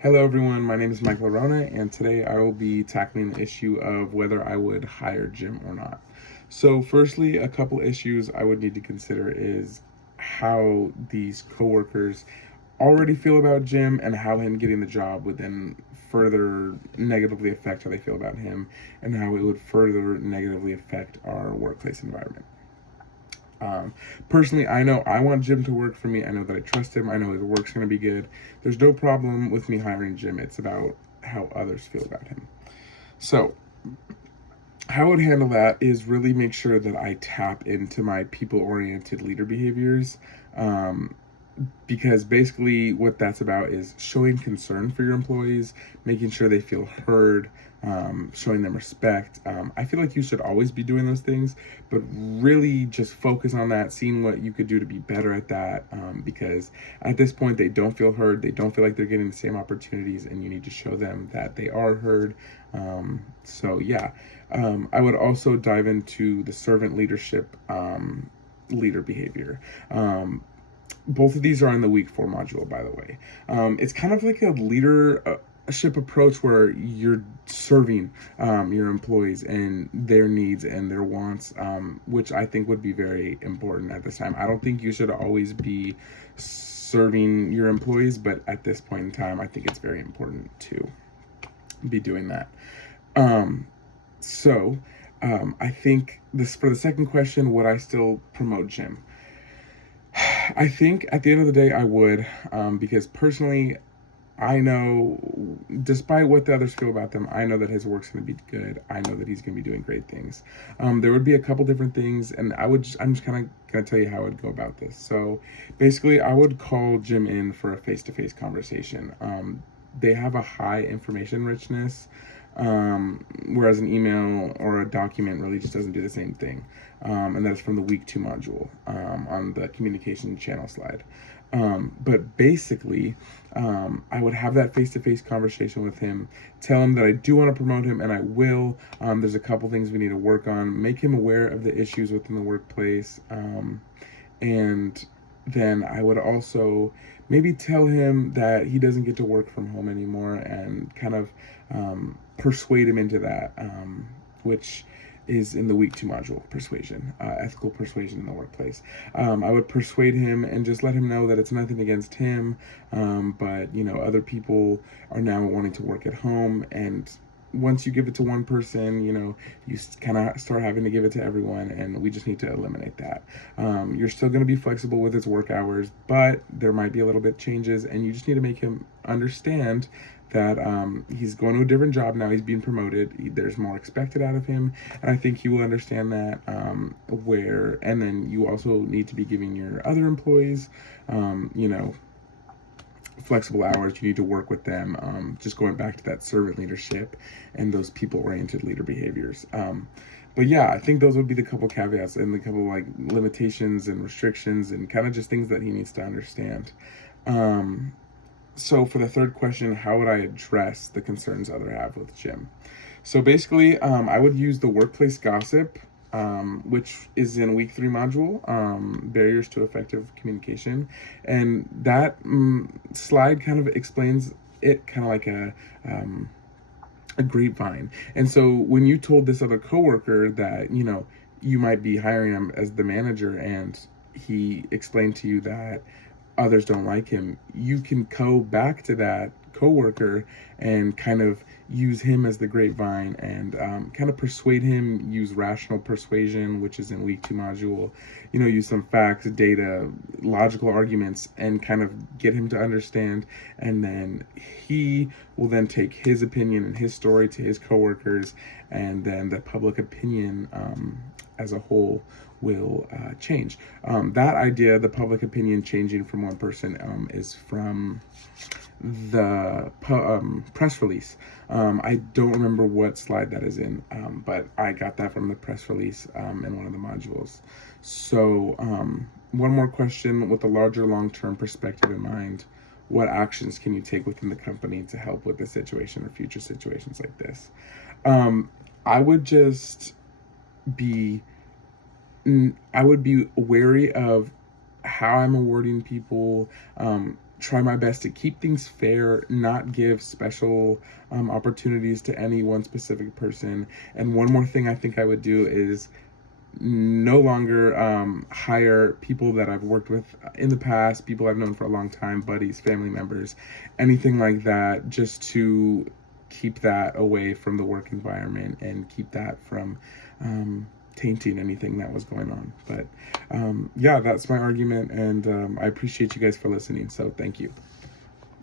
Hello everyone, my name is Michael Arona, and today I will be tackling the issue of whether I would hire Jim or not. So firstly, a couple issues I would need to consider is how these coworkers already feel about Jim and how him getting the job would then further negatively affect how they feel about him and how it would further negatively affect our workplace environment. Um, Personally, I know I want Jim to work for me. I know that I trust him. I know his work's going to be good. There's no problem with me hiring Jim. It's about how others feel about him. So, how I would handle that is really make sure that I tap into my people oriented leader behaviors. Um, because basically what that's about is showing concern for your employees, making sure they feel heard, showing them respect. I feel like you should always be doing those things, but really just focus on that, seeing what you could do to be better at that. Because at this point, they don't feel heard, they don't feel like they're getting the same opportunities, and you need to show them that they are heard. I would also dive into the servant leadership leader behavior. Both of these are in the week 4 module, by the way. It's kind of like a leadership approach where you're serving your employees and their needs and their wants, which I think would be very important at this time. I don't think you should always be serving your employees, but at this point in time, I think it's very important to be doing that. Um, I think this for the second question, would I still promote Jim? I think at the end of the day, I would, because personally, I know, despite what the others feel about them, I know that his work's going to be good. I know that he's going to be doing great things. There would be a couple different things, and I'm just kind of going to tell you how I'd go about this. So basically, I would call Jim in for a face-to-face conversation. They have a high information richness, whereas an email or a document really just doesn't do the same thing. And that is from the week 2 module on the communication channel slide. But basically, I would have that face-to-face conversation with him, tell him that I do want to promote him, and I will. There's a couple things we need to work on, make him aware of the issues within the workplace, and then I would also maybe tell him that he doesn't get to work from home anymore and kind of persuade him into that, which is in the week 2 module, persuasion, ethical persuasion in the workplace. I would persuade him and just let him know that it's nothing against him, but other people are now wanting to work at home, and once you give it to one person, you kind of start having to give it to everyone, and we just need to eliminate that. You're still going to be flexible with his work hours, but there might be a little bit changes, and you just need to make him understand that he's going to a different job now. He's being promoted. There's more expected out of him, and I think he will understand that. And then you also need to be giving your other employees, flexible hours. You need to work with them. Just going back to that servant leadership and those people-oriented leader behaviors. But yeah, I think those would be the couple caveats and the couple like limitations and restrictions and kind of just things that he needs to understand. So for the third question, how would I address the concerns others have with Jim? So basically, I would use the workplace gossip, which is in week 3 module, barriers to effective communication. And that slide kind of explains it kind of like a grapevine. And so when you told this other coworker that, you might be hiring him as the manager, and he explained to you that others don't like him, you can go back to that coworker and kind of use him as the grapevine and kind of persuade him, use rational persuasion, which is in week 2 module, use some facts, data, logical arguments, and kind of get him to understand. And then he will then take his opinion and his story to his coworkers, and then the public opinion as a whole will change. That idea, the public opinion changing from one person, is from the press release. I don't remember what slide that is in, but I got that from the press release in one of the modules. So one more question: with a larger long-term perspective in mind, what actions can you take within the company to help with this situation or future situations like this? I would just be I would be wary of how I'm awarding people, try my best to keep things fair, not give special opportunities to any one specific person. And one more thing I think I would do is no longer hire people that I've worked with in the past, people I've known for a long time, buddies, family members, anything like that, just to keep that away from the work environment and keep that from tainting anything that was going on. But yeah, that's my argument, and I appreciate you guys for listening, so thank you.